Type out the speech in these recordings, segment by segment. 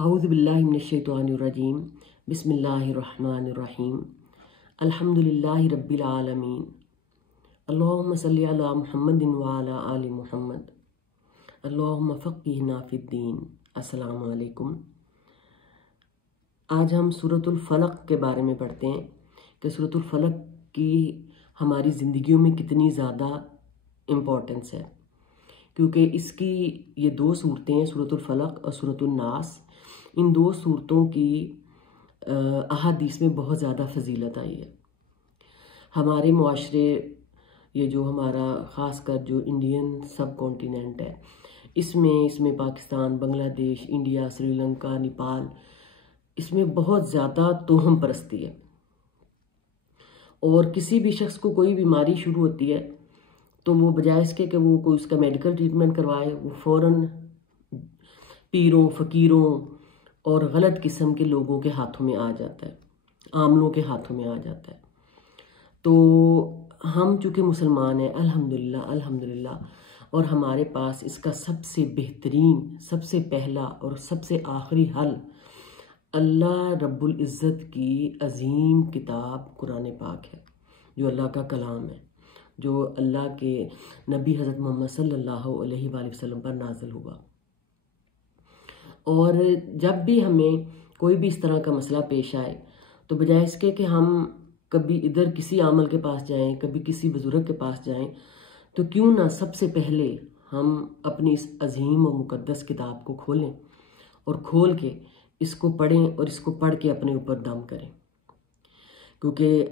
اعوذ باللہ من الشیطان الرجیم بسم اللہ الرحمن الرحیم الحمد للہ رب العالمین اللہم صلی علی محمد وعلی آل محمد اللہم فقہنا فی الدین۔ السلام علیکم۔ آج ہم سورۃ الفلق کے بارے میں پڑھتے ہیں کہ سورۃ الفلق کی ہماری زندگیوں میں کتنی زیادہ امپورٹنس ہے، کیونکہ اس کی یہ دو صورتیں ہیں، سورۃ الفلق اور سورۃ الناس۔ ان دو صورتوں کی احادیث میں بہت زیادہ فضیلت آئی ہے۔ ہمارے معاشرے، یہ جو ہمارا خاص کر جو انڈین سب کانٹیننٹ ہے، اس میں پاکستان، بنگلہ دیش، انڈیا، سری لنکا، نیپال، اس میں بہت زیادہ توہم پرستی ہے۔ اور کسی بھی شخص کو کوئی بیماری شروع ہوتی ہے تو وہ بجائے اس کے کہ وہ کوئی اس کا میڈیکل ٹریٹمنٹ کروائے، وہ فوراً پیروں، فقیروں اور غلط قسم کے لوگوں کے ہاتھوں میں آ جاتا ہے، عاملوں کے ہاتھوں میں آ جاتا ہے۔ تو ہم چونکہ مسلمان ہیں، الحمدللہ، اور ہمارے پاس اس کا سب سے بہترین، سب سے پہلا اور سب سے آخری حل اللہ رب العزت کی عظیم کتاب قرآن پاک ہے، جو اللہ کا کلام ہے، جو اللہ کے نبی حضرت محمد صلی اللہ علیہ وآلہ وسلم پر نازل ہوا۔ اور جب بھی ہمیں کوئی بھی اس طرح کا مسئلہ پیش آئے تو بجائے اس کے کہ ہم کبھی ادھر کسی عامل کے پاس جائیں، کبھی کسی بزرگ کے پاس جائیں، تو کیوں نہ سب سے پہلے ہم اپنی اس عظیم و مقدس کتاب کو کھولیں اور کھول کے اس کو پڑھیں اور اس کو پڑھ کے اپنے اوپر دم کریں۔ کیونکہ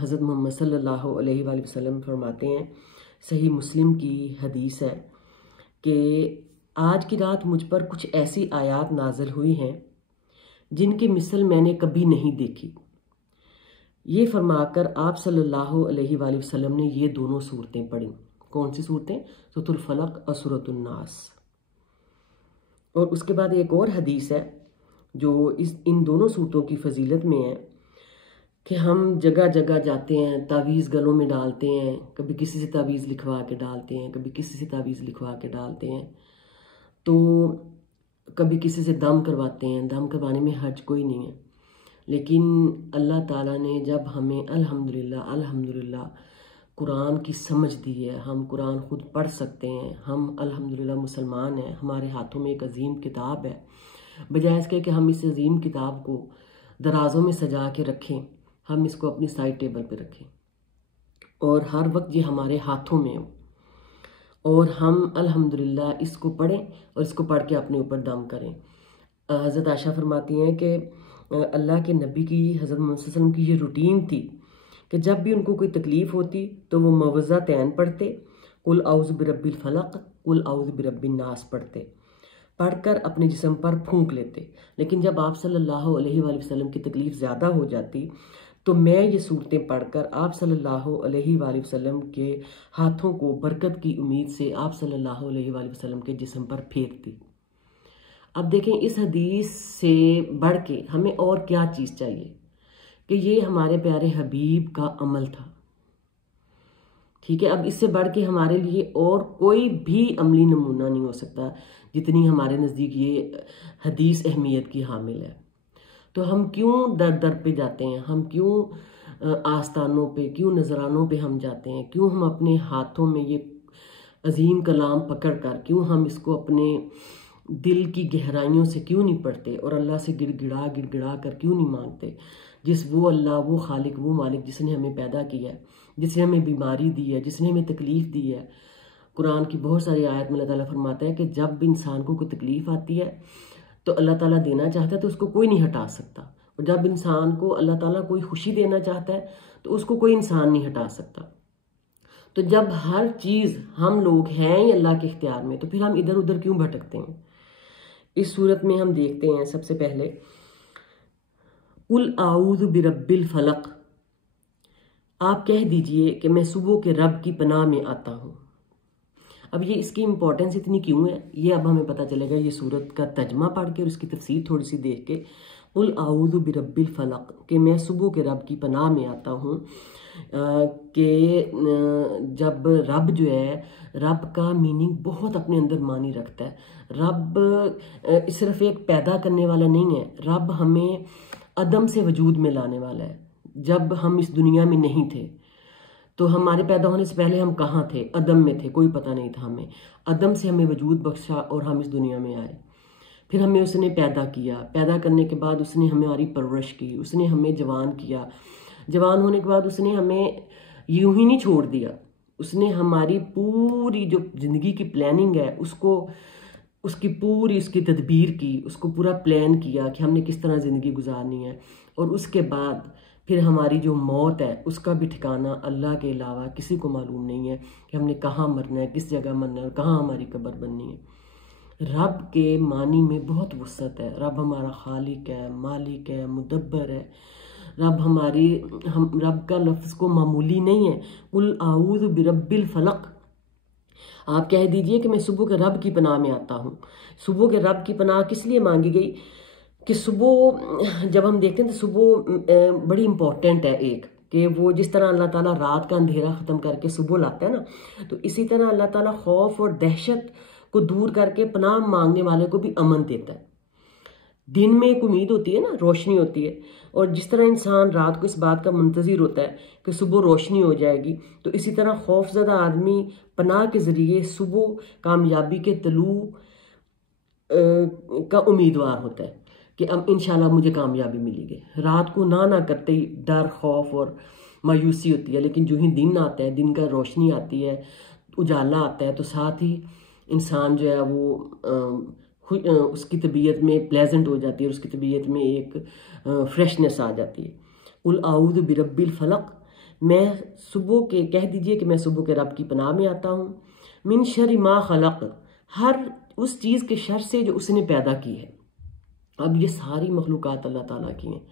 حضرت محمد صلی اللہ علیہ وآلہ وسلم فرماتے ہیں، صحیح مسلم کی حدیث ہے کہ آج کی رات مجھ پر کچھ ایسی آیات نازل ہوئی ہیں جن کی مثل میں نے کبھی نہیں دیکھی۔ یہ فرما کر آپ صلی اللہ علیہ وآلہ وسلم نے یہ دونوں صورتیں پڑھیں۔ کون سی صورتیں؟ سورۃ الفلق اور سورۃ الناس۔ اور اس کے بعد ایک اور حدیث ہے جو ان دونوں صورتوں کی فضیلت میں ہے کہ ہم جگہ جگہ جاتے ہیں، تعویذ گلوں میں ڈالتے ہیں، کبھی کسی سے تعویذ لکھوا کے ڈالتے ہیں، کبھی کسی سے تعویذ لکھوا کے ڈالتے ہیں، تو کبھی کسی سے دم کرواتے ہیں۔ دم کروانے میں حرج کوئی نہیں ہے، لیکن اللہ تعالیٰ نے جب ہمیں الحمدللہ قرآن کی سمجھ دی ہے، ہم قرآن خود پڑھ سکتے ہیں، ہم الحمدللہ مسلمان ہیں، ہمارے ہاتھوں میں ایک عظیم کتاب ہے، بجائے اس کے کہ ہم اس عظیم کتاب کو درازوں میں سجا کے رکھیں، ہم اس کو اپنی سائڈ ٹیبل پہ رکھیں اور ہر وقت یہ ہمارے ہاتھوں میں ہو، اور ہم الحمدللہ اس کو پڑھیں اور اس کو پڑھ کے اپنے اوپر دم کریں۔ حضرت عائشہ فرماتی ہیں کہ اللہ کے نبی کی، حضرت محمد صلی اللہ علیہ وسلم کی یہ روٹین تھی کہ جب بھی ان کو کوئی تکلیف ہوتی تو وہ معوذتین پڑھتے، قل اعوذ برب الفلق، قل اعوذ برب الناس پڑھ کر اپنے جسم پر پھونک لیتے۔ لیکن جب آپ صلی اللہ علیہ وآلہ وسلم کی تکلیف زیادہ ہو جاتی تو میں یہ صورتیں پڑھ کر آپ صلی اللہ علیہ وآلہ وسلم کے ہاتھوں کو برکت کی امید سے آپ صلی اللہ علیہ وآلہ وسلم کے جسم پر پھینکتی۔ اب دیکھیں، اس حدیث سے بڑھ کے ہمیں اور کیا چیز چاہیے کہ یہ ہمارے پیارے حبیب کا عمل تھا، ٹھیک ہے۔ اب اس سے بڑھ کے ہمارے لیے اور کوئی بھی عملی نمونہ نہیں ہو سکتا جتنی ہمارے نزدیک یہ حدیث اہمیت کی حامل ہے۔ تو ہم کیوں در در پہ جاتے ہیں، ہم کیوں آستانوں پہ، کیوں نذرانوں پہ ہم جاتے ہیں، کیوں ہم اپنے ہاتھوں میں یہ عظیم کلام پکڑ کر، کیوں ہم اس کو اپنے دل کی گہرائیوں سے کیوں نہیں پڑھتے اور اللہ سے گڑ گڑا کر کیوں نہیں مانگتے؟ وہ اللہ، وہ خالق، وہ مالک جس نے ہمیں پیدا کیا ہے، جس نے ہمیں بیماری دی ہے، جس نے ہمیں تکلیف دی ہے۔ قرآن کی بہت ساری آیات میں اللہ تعالیٰ فرماتا ہے کہ جب بھی انسان کو کوئی تکلیف آتی ہے تو اللہ تعالیٰ دینا چاہتا ہے تو اس کو کوئی نہیں ہٹا سکتا، اور جب انسان کو اللہ تعالیٰ کوئی خوشی دینا چاہتا ہے تو اس کو کوئی انسان نہیں ہٹا سکتا۔ تو جب ہر چیز ہم لوگ ہیں ہی اللہ کے اختیار میں، تو پھر ہم ادھر ادھر کیوں بھٹکتے ہیں؟ اس صورت میں ہم دیکھتے ہیں سب سے پہلے قل اعوذ برب الفلق، آپ کہہ دیجئے کہ میں صبح کے رب کی پناہ میں آتا ہوں۔ اب یہ اس کی امپورٹنس اتنی کیوں ہے یہ اب ہمیں پتہ چلے گا یہ سورت کا ترجمہ پڑھ کے اور اس کی تفسیر تھوڑی سی دیکھ کے. قل اعوذ برب الفلق کہ میں صبح کے رب کی پناہ میں آتا ہوں. کہ جب رب جو ہے رب کا میننگ بہت اپنے اندر معنی رکھتا ہے. رب صرف ایک پیدا کرنے والا نہیں ہے, رب ہمیں عدم سے وجود میں لانے والا ہے. جب ہم اس دنیا میں نہیں تھے تو ہمارے پیدا ہونے سے پہلے ہم کہاں تھے؟ عدم میں تھے, کوئی پتہ نہیں تھا ہمیں. عدم سے ہمیں وجود بخشا اور ہم اس دنیا میں آئے. پھر ہمیں اس نے پیدا کیا, پیدا کرنے کے بعد اس نے ہماری پرورش کی, اس نے ہمیں جوان کیا. جوان ہونے کے بعد اس نے ہمیں یوں ہی نہیں چھوڑ دیا, اس نے ہماری پوری جو زندگی کی پلاننگ ہے اس کی پوری اس کی تدبیر کی, اس کو پورا پلان کیا کہ ہم نے کس طرح زندگی گزارنی ہے. اور اس کے بعد پھر ہماری جو موت ہے اس کا بھی ٹھکانہ اللہ کے علاوہ کسی کو معلوم نہیں ہے کہ ہم نے کہاں مرنا ہے, کس جگہ مرنا ہے اور کہاں ہماری قبر بننی ہے. رب کے معنی میں بہت وسعت ہے. رب ہمارا خالق ہے, مالک ہے, مدبر ہے. رب کا لفظ کو معمولی نہیں ہے. قل اعوذ برب الفلق, آپ کہہ دیجئے کہ میں صبح کے رب کی پناہ میں آتا ہوں. صبح کے رب کی پناہ کس لیے مانگی گئی کہ صبح جب ہم دیکھتے ہیں تو صبح بڑی امپورٹنٹ ہے ایک, کہ وہ جس طرح اللہ تعالیٰ رات کا اندھیرا ختم کر کے صبح لاتا ہے نا, تو اسی طرح اللہ تعالیٰ خوف اور دہشت کو دور کر کے پناہ مانگنے والے کو بھی امن دیتا ہے. دن میں ایک امید ہوتی ہے نا, روشنی ہوتی ہے, اور جس طرح انسان رات کو اس بات کا منتظر ہوتا ہے کہ صبح روشنی ہو جائے گی, تو اسی طرح خوف زدہ آدمی پناہ کے ذریعے صبح کامیابی کے طلوع کا امیدوار ہوتا ہے کہ اب انشاءاللہ مجھے کامیابی ملی گی. رات کو نہ کرتے ہی ڈر, خوف اور مایوسی ہوتی ہے, لیکن جو ہی دن آتا ہے, دن کا روشنی آتی ہے, اجالا آتا ہے, تو ساتھ ہی انسان جو ہے وہ اس کی طبیعت میں پلیزنٹ ہو جاتی ہے, اس کی طبیعت میں ایک فریشنس آ جاتی ہے. قل اعوذ برب الفلق, میں صبح کے کہہ دیجئے کہ میں صبح کے رب کی پناہ میں آتا ہوں. من شر ما خلق, ہر اس چیز کے شر سے جو اس نے پیدا کی ہے. اب یہ ساری مخلوقات اللہ تعالیٰ کی ہیں,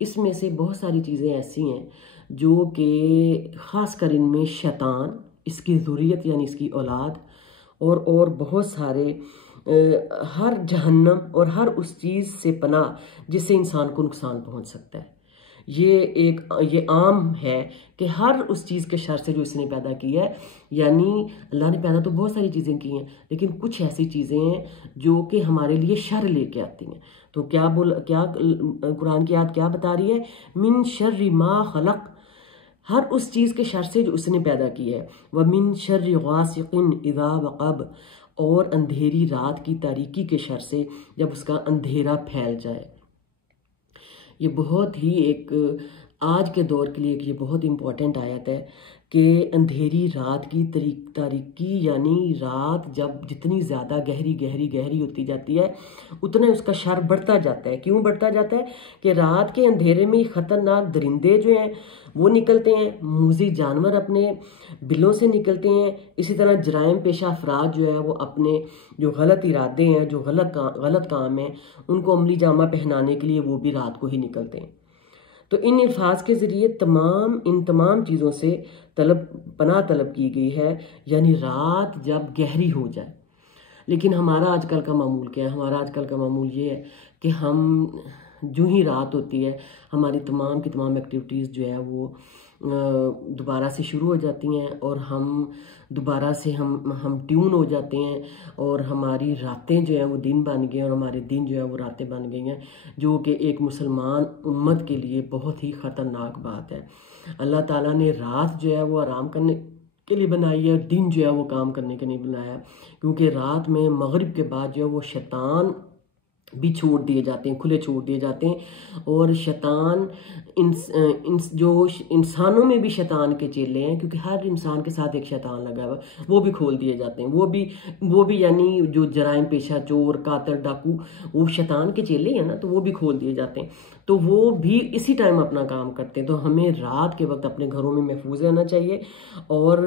اس میں سے بہت ساری چیزیں ایسی ہیں جو کہ خاص کر ان میں شیطان, اس کی ذریت یعنی اس کی اولاد, اور بہت سارے ہر جہنم اور ہر اس چیز سے پناہ جس سے انسان کو نقصان پہنچ سکتا ہے. یہ عام ہے کہ ہر اس چیز کے شر سے جو اس نے پیدا کی ہے, یعنی اللہ نے پیدا تو بہت ساری چیزیں کی ہیں, لیکن کچھ ایسی چیزیں ہیں جو کہ ہمارے لیے شر لے کے آتی ہیں. تو کیا قرآن کی آیت کیا بتا رہی ہے؟ من شر ما خلق, ہر اس چیز کے شر سے جو اس نے پیدا کی ہے. وَمِن شَرِّ غَاسِقٍ إِذَا وَقَبَ, اور اندھیری رات کی تاریکی کے شر سے جب اس کا اندھیرا پھیل جائے. یہ بہت ہی ایک آج کے دور کے لیے یہ بہت امپورٹنٹ آیت ہے کہ اندھیری رات کی تاریکی, یعنی رات جب جتنی زیادہ گہری ہوتی جاتی ہے اتنا اس کا شر بڑھتا جاتا ہے. کیوں بڑھتا جاتا ہے؟ کہ رات کے اندھیرے میں خطرناک درندے جو ہیں وہ نکلتے ہیں, موذی جانور اپنے بلوں سے نکلتے ہیں, اسی طرح جرائم پیشہ افراد جو ہے وہ اپنے جو غلط ارادے ہیں, جو غلط کام ہیں, ان کو عملی جامہ پہنانے کے لیے وہ بھی رات کو ہی نکلتے ہیں. تو ان الفاظ کے ذریعے ان تمام چیزوں سے پناہ طلب کی گئی ہے, یعنی رات جب گہری ہو جائے. لیکن ہمارا آج کل کا معمول کیا ہے؟ ہمارا آج کل کا معمول یہ ہے کہ ہم جو ہی رات ہوتی ہے ہماری تمام کی تمام ایکٹیویٹیز جو ہے وہ دوبارہ سے شروع ہو جاتی ہیں, اور ہم دوبارہ سے ہم ٹیون ہو جاتے ہیں, اور ہماری راتیں جو ہیں وہ دن بن گئے اور ہمارے دن جو ہے وہ راتیں بن گئی ہیں, جو کہ ایک مسلمان امت کے لیے بہت ہی خطرناک بات ہے. اللہ تعالیٰ نے رات جو ہے وہ آرام کرنے کے لیے بنائی ہے, دن جو ہے وہ کام کرنے کے لیے بنایا, کیونکہ رات میں مغرب کے بعد جو ہے وہ شیطان بھی چھوڑ دیے جاتے ہیں, کھلے چھوڑ دیے جاتے ہیں, اور شیطان جو انسانوں میں بھی شیطان کے چیلے ہیں, کیونکہ ہر انسان کے ساتھ ایک شیطان لگا ہوا, وہ بھی کھول دیے جاتے ہیں. وہ بھی یعنی جو جرائم پیشہ, چور, قاتل, ڈاکو, وہ شیطان کے چیلے ہیں نا, تو وہ بھی کھول دیے جاتے ہیں. تو وہ بھی اسی ٹائم اپنا کام کرتے ہیں. تو ہمیں رات کے وقت اپنے گھروں میں محفوظ رہنا چاہیے. اور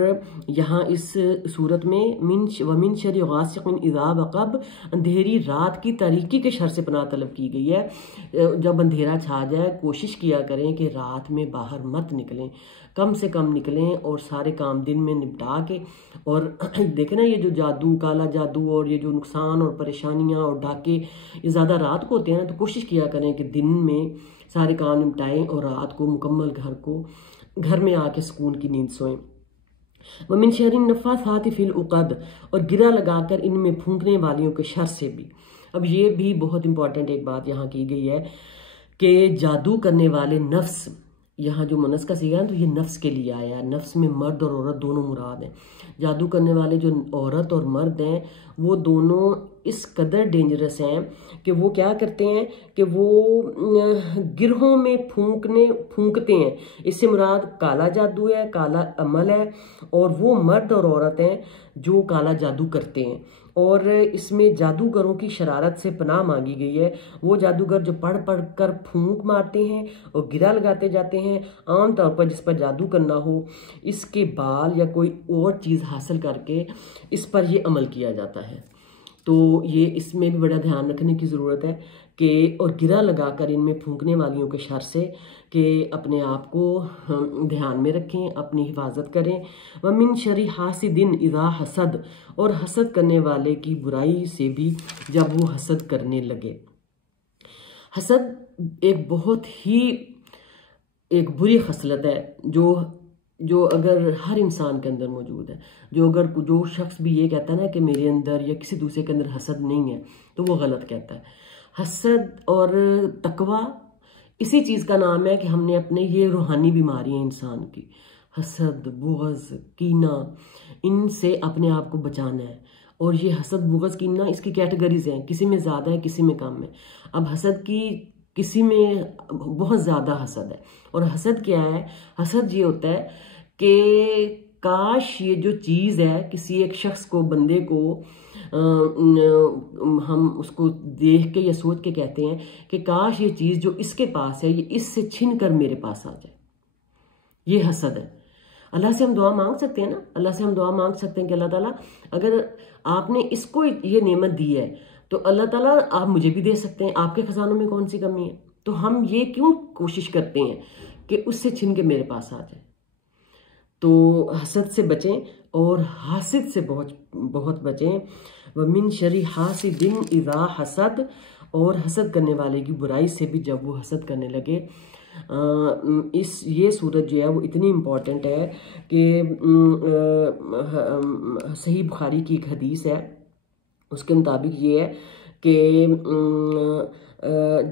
یہاں اس صورت میں وَمِن شَرِّ غَاسِقٍ إِذَا وَقَبَ, اندھیری رات کی تاریکی کے شر سے پناہ طلب کی گئی ہے۔ جب اندھیرا چھا جائے کوشش کیا کریں کہ رات میں باہر مت نکلیں، کم سے کم نکلیں اور سارے کام دن میں نپٹا کے، اور دیکھیں نا یہ جو جادو، کالا جادو اور یہ جو نقصان اور پریشانیاں اور ڈاکے یہ زیادہ رات کو ہوتے ہیں نا، تو کوشش کیا کریں کہ دن میں سارے کام نپٹائیں اور رات کو مکمل گھر میں آ کے سکون کی نیند سوئیں۔ وَمِن شَرِّ النَّفَّاثَاتِ فِي الْعُقَدِ، اور گرہ لگا کر ان میں پھونکنے والیوں کے شر سے بھی۔ اب یہ بھی بہت امپورٹنٹ ایک بات یہاں کی گئی ہے کہ جادو کرنے والے نفس، یہاں جو منس کا صیغہ ہے تو یہ نفس کے لیے آیا ہے، نفس میں مرد اور عورت دونوں مراد ہیں۔ جادو کرنے والے جو عورت اور مرد ہیں وہ دونوں اس قدر ڈینجرس ہیں کہ وہ کیا کرتے ہیں کہ وہ گرہوں میں پھونکتے ہیں۔ اس سے مراد کالا جادو ہے، کالا عمل ہے، اور وہ مرد اور عورت ہیں جو کالا جادو کرتے ہیں۔ اور اس میں جادوگروں کی شرارت سے پناہ مانگی گئی ہے۔ وہ جادوگر جو پڑھ کر پھونک مارتے ہیں اور گرہ لگاتے جاتے ہیں، عام طور پر جس پر جادو کرنا ہو اس کے بال یا کوئی اور چیز حاصل کر کے اس پر یہ عمل کیا جاتا ہے۔ تو یہ اس میں بھی بڑا دھیان رکھنے کی ضرورت ہے کہ اور گرہ لگا کر ان میں پھونکنے والیوں کے شر سے کہ اپنے آپ کو دھیان میں رکھیں، اپنی حفاظت کریں۔ وَمِن شَرِّ حَاسِدٍ إِذَا حَسَدَ، اور حسد کرنے والے کی برائی سے بھی جب وہ حسد کرنے لگے۔ حسد ایک بہت ہی ایک بری خصلت ہے جو اگر ہر انسان کے اندر موجود ہے، جو شخص بھی یہ کہتا ہے نا کہ میرے اندر یا کسی دوسرے کے اندر حسد نہیں ہے تو وہ غلط کہتا ہے۔ حسد اور تقوی اسی چیز کا نام ہے کہ ہم نے اپنے یہ روحانی بیماری ہیں انسان کی، حسد، بغض، کینہ، ان سے اپنے آپ کو بچانا ہے۔ اور یہ حسد، بغض، کینہ اس کی کیٹیگریز ہیں، کسی میں زیادہ ہے کسی میں کم ہے۔ اب حسد کی کسی میں بہت زیادہ حسد ہے، اور حسد کیا ہے؟ حسد یہ ہوتا ہے کہ کاش یہ جو چیز ہے کسی ایک شخص کو، بندے کو، ہم اس کو دیکھ کے یا سوچ کے کہتے ہیں کہ کاش یہ چیز جو اس کے پاس ہے یہ اس سے چھن کر میرے پاس آ جائے۔ یہ حسد ہے۔ اللہ سے ہم دعا مانگ سکتے ہیں نا، اللہ سے ہم دعا مانگ سکتے ہیں کہ اللہ تعالیٰ اگر آپ نے اس کو یہ نعمت دی ہے تو اللہ تعالیٰ آپ مجھے بھی دے سکتے ہیں، آپ کے خزانوں میں کون سی کمی ہے؟ تو ہم یہ کیوں کوشش کرتے ہیں کہ اس سے چھن کے میرے پاس آ جائے؟ تو حسد سے بچیں اور حاسد سے بہت بچیں۔ وَمِن شَرِّ حَاسِدٍ إِذَا حَسَدَ، اور حسد کرنے والے کی برائی سے بھی جب وہ حسد کرنے لگے۔ یہ صورت جو ہے وہ اتنی امپورٹنٹ ہے کہ صحیح بخاری کی ایک حدیث ہے، اس کے مطابق یہ ہے کہ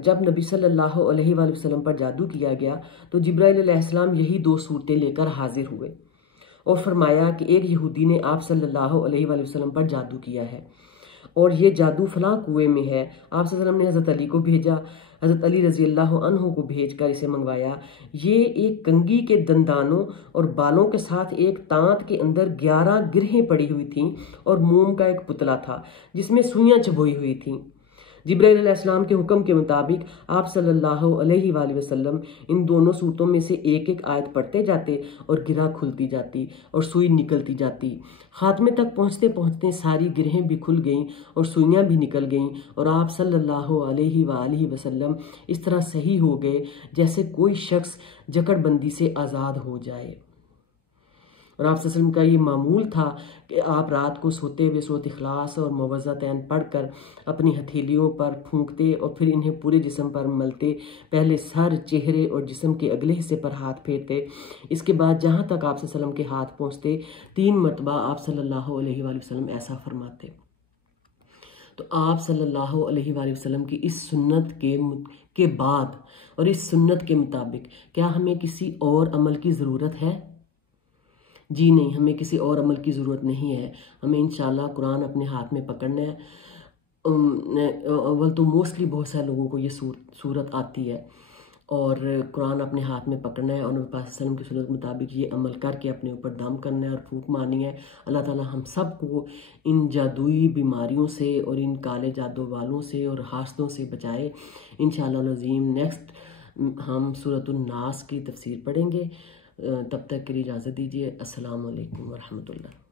جب نبی صلی اللہ علیہ وآلہ وسلم پر جادو کیا گیا تو جبرائیل علیہ السلام یہی 2 صورتیں لے کر حاضر ہوئے اور فرمایا کہ ایک یہودی نے آپ صلی اللہ علیہ وآلہ وسلم پر جادو کیا ہے اور یہ جادو فلاں کنویں میں ہے۔ آپ صلی اللہ علیہ وسلم نے حضرت علی کو بھیجا، حضرت علی رضی اللہ عنہ کو بھیج کر اسے منگوایا۔ یہ ایک کنگھی کے دندانوں اور بالوں کے ساتھ ایک تانت کے اندر 11 گرہیں پڑی ہوئی تھیں اور موم کا ایک پتلا تھا جس میں سوئیاں چبھوئی ہوئی تھیں۔ جبرائیل علیہ السلام کے حکم کے مطابق آپ صلی اللہ علیہ وآلہ وسلم ان دونوں صورتوں میں سے ایک ایک آیت پڑھتے جاتے اور گرہ کھلتی جاتی اور سوئی نکلتی جاتی۔ خاتمے تک پہنچتے پہنچتے ساری گرہیں بھی کھل گئیں اور سوئیاں بھی نکل گئیں اور آپ صلی اللہ علیہ وآلہ وسلم اس طرح صحیح ہو گئے جیسے کوئی شخص جکڑ بندی سے آزاد ہو جائے۔ اور آپ صلی اللہ علیہ وسلم کا یہ معمول تھا کہ آپ رات کو سوتے ہوئے سورۃ اخلاص اور معوذتین پڑھ کر اپنی ہتھیلیوں پر پھونکتے اور پھر انہیں پورے جسم پر ملتے، پہلے سر، چہرے اور جسم کے اگلے حصے پر ہاتھ پھیرتے، اس کے بعد جہاں تک آپ صلی اللہ علیہ وسلم کے ہاتھ پہنچتے 3 مرتبہ آپ صلی اللہ علیہ وآلہ وسلم ایسا فرماتے۔ تو آپ صلی اللہ علیہ وآلہ وسلم کی اس سنت کے بعد اور اس سنت کے مطابق کیا ہمیں کسی اور عمل کی ضرورت ہے؟ جی نہیں، ہمیں کسی اور عمل کی ضرورت نہیں ہے۔ ہمیں انشاءاللہ قرآن اپنے ہاتھ میں پکڑنا ہے۔ اول تو موسٹلی بہت سارے لوگوں کو یہ صورت آتی ہے اور قرآن اپنے ہاتھ میں پکڑنا ہے اور نبی پاک صلی اللہ علیہ وسلم کی سنت کے مطابق یہ عمل کر کے اپنے اوپر دم کرنا ہے اور پھونک مارنی ہے۔ اللہ تعالیٰ ہم سب کو ان جادوئی بیماریوں سے اور ان کالے جادو والوں سے اور حاسدوں سے بچائے۔ انشاءاللہ العظیم نیکسٹ ہم سورۃ الناس کی تفسیر پڑھیں گے۔ تب تک کے لیے اجازت دیجیے۔ السلام علیکم ورحمۃ اللہ۔